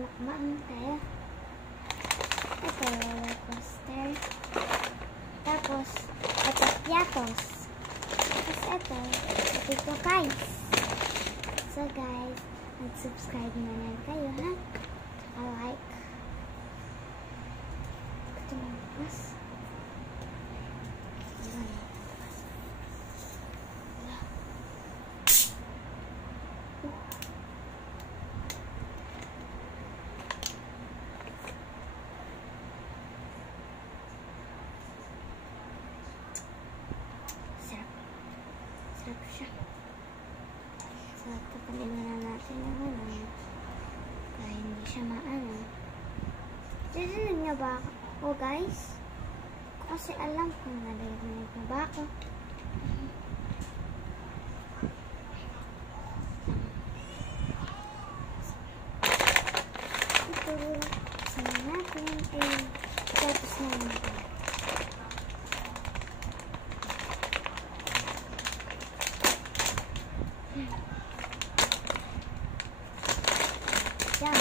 Makmaan tayo. Ito, roller coaster. Tapos, ito, piatos. Tapos ito, ito guys. So guys, mag-subscribe na lang kayo, ha? Saka like. Ito na bukas. Sarap siya. So, tapanin na natin yung ano. Kaya hindi siya maano. Narinig niyo ba ako, guys? Kasi alam kung narinig niyo ba ako. Ito, sana natin. Ayun, tapos na natin. Yan.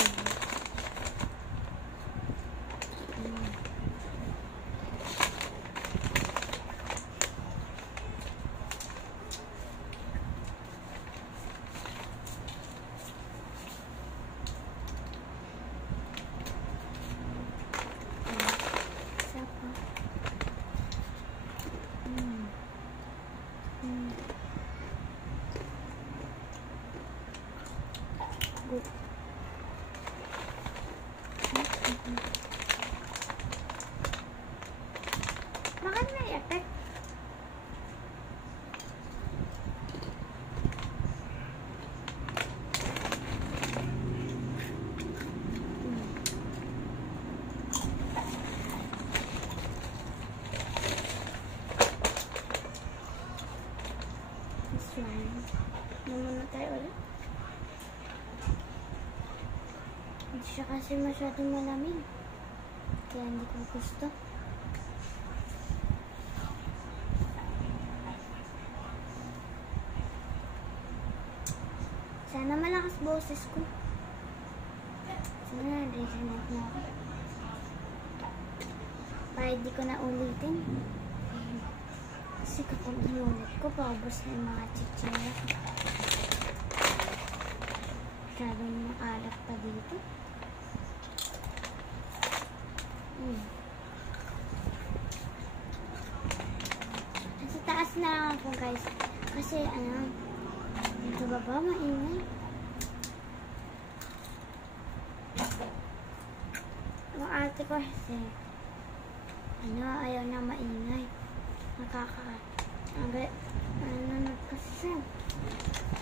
Good. Bakit may effect? Slime. Muna tayo ulit. Hindi siya kasi masyadong malamig. Kaya hindi ko gusto. Sana malakas boses ko. Sana narinig na ako. Para hindi ko na ulitin. Kasi kapag inulit ko, paubos na yung mga chichira ko. Masyadong maalat pa dito. Sa taas na lang ako, guys. Kasi ano, dito baba maingay. Ang ate ko kasi ano, ayaw na maingay. Ano kasi siya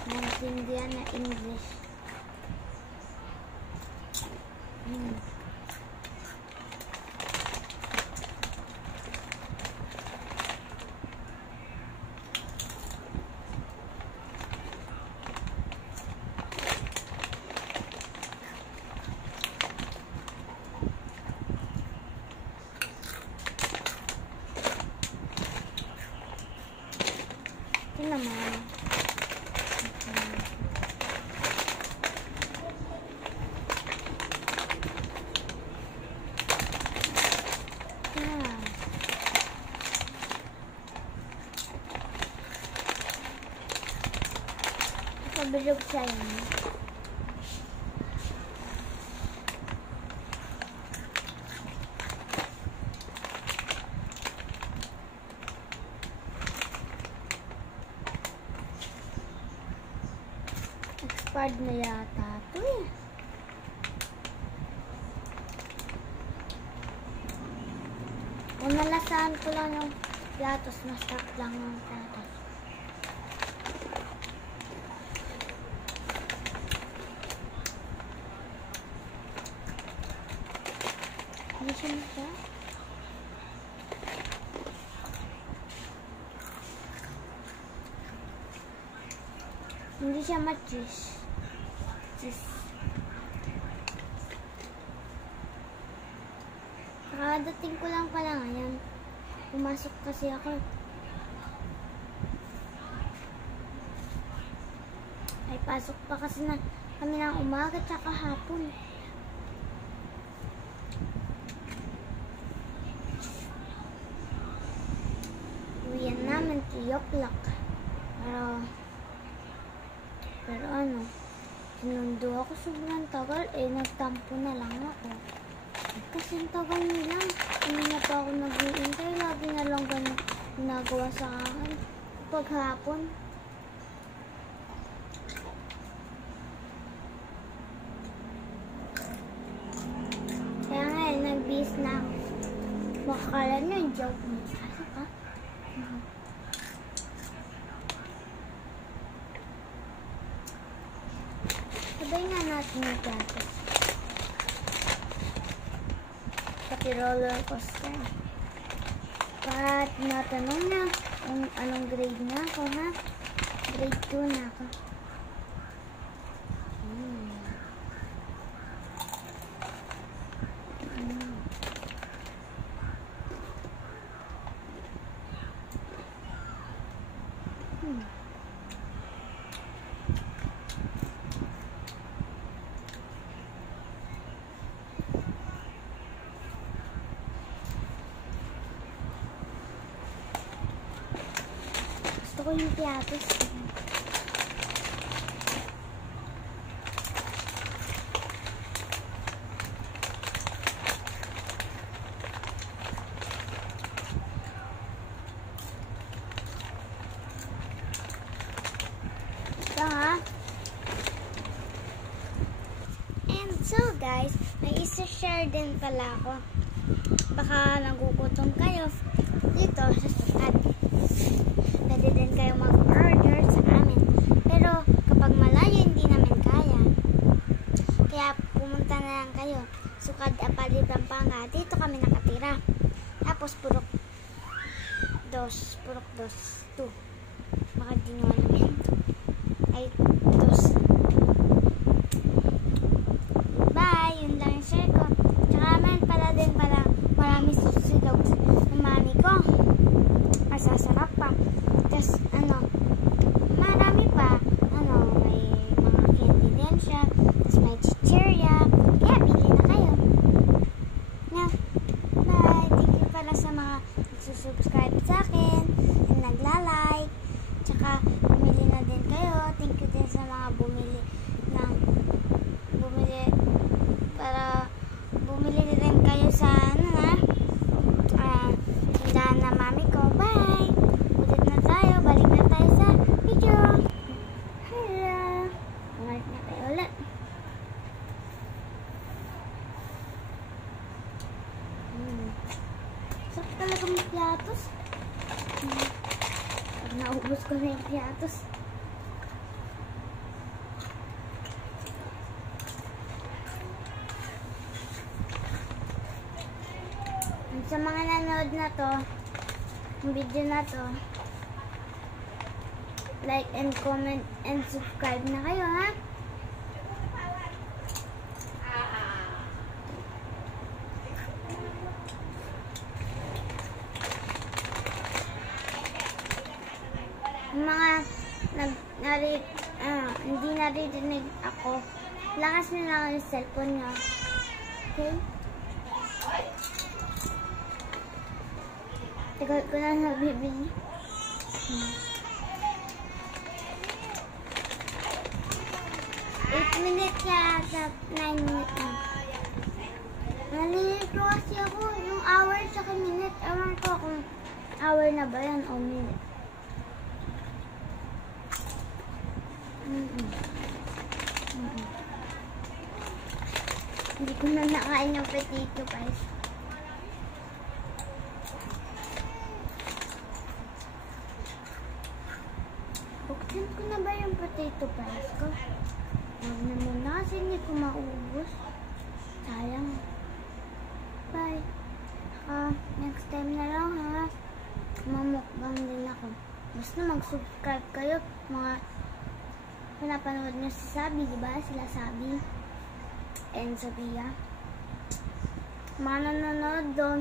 naintindihan na English. Ito naman. Pabilog siya yun. Expired na yata ito eh. Kung nalasahan ko lang yung platos, masarap lang yung platos. Hindi siya masarap. Hindi siya ma-cheese. Kakadating ko lang pala ngayon. Pumasok kasi ako. Ay, pasok pa kasi na kami ng umaga tsaka hapon. si Yoklak. Pero ano, sinundo ako sobrang tagal, nagtampo na lang ako. Kasi ang tagal nila, hindi na pa ako nag-iintay, lagi na lang ganun ginagawa sa akin paghapon. Kaya nga, nag-bis na ako. Makakala nyo yung joke mo. Asa ka? Sabay nga natin yung gatos. Pati roller coaster. Para tinatanong na kung anong grade na ako, ha? Grade 2 na ako. Gusto ko yung piatos. Ito ha. And so guys, may isa-share din pala ako. Baka nagugutom kayo dito sa sukat. Pwede din kayo mag-order sa amin. Pero kapag malayo, hindi namin kaya. Kaya pumunta na lang kayo. Sukad Apali, Pampanga. Dito kami nakatira. Tapos Purok 2. Baka di nyo alam yun. Ay, 2. Bye! Yun lang yung share ko. Tsaka man pala din pala marami susidog ng mami ko. Masasarap pa. Tapos, marami pa. May mga candy din siya. Tapos may chichirya. Kaya, bili na kayo. Bye! Thank you pala sa mga nagsusubscribe sa akin and nagla-like. Tsaka, bumili na din kayo. Thank you din sa mga bumili para bumili din kayo sa tindahan na mami ko. Bye! Ulit na tayo. Balik na tayo sa video. Hello! Balik na tayo ulit. Sarap talaga may piatos. Pag naubos ko na yung piatos. Sa mga nanood na to, yung video na to, like and comment and subscribe na kayo, ha? Yung mga hindi naririnig ako, lakas na lang yung cellphone nyo. Okay? Tagal ko na nabibili. 8 minutes yata, 9 minutes na. Nalilito kasi ako, yung hour sa minute. Ewan ko kung hour na ba yan o minute. Hindi ko na nakain ng potato guys. Buksan ko na ba yung potato pies ko? Huwag na muna kasi hindi ko maubos. Sayang. Bye. Next time na lang ha. Mamukbang din ako. Basta mag-subscribe kayo. Mga pinapanood nyo si Sabi, diba? Sila Sabi and Sophia. Mga nanonood doon,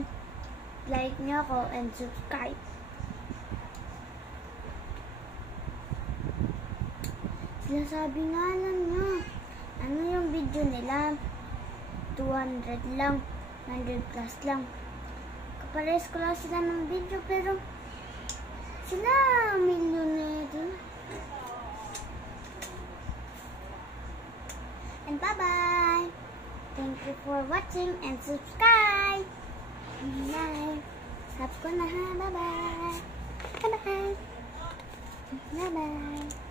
like nyo ako and subscribe. Sila Sabi nga lang nyo. Ano yung video nila? 200 lang. 100 plus lang. Kapares ko lang sila ng video pero Sila, millionaire din. And bye-bye. Thank you for watching and subscribe. Bye. Subscribe ko na ha. Bye-bye. Bye-bye. Bye-bye.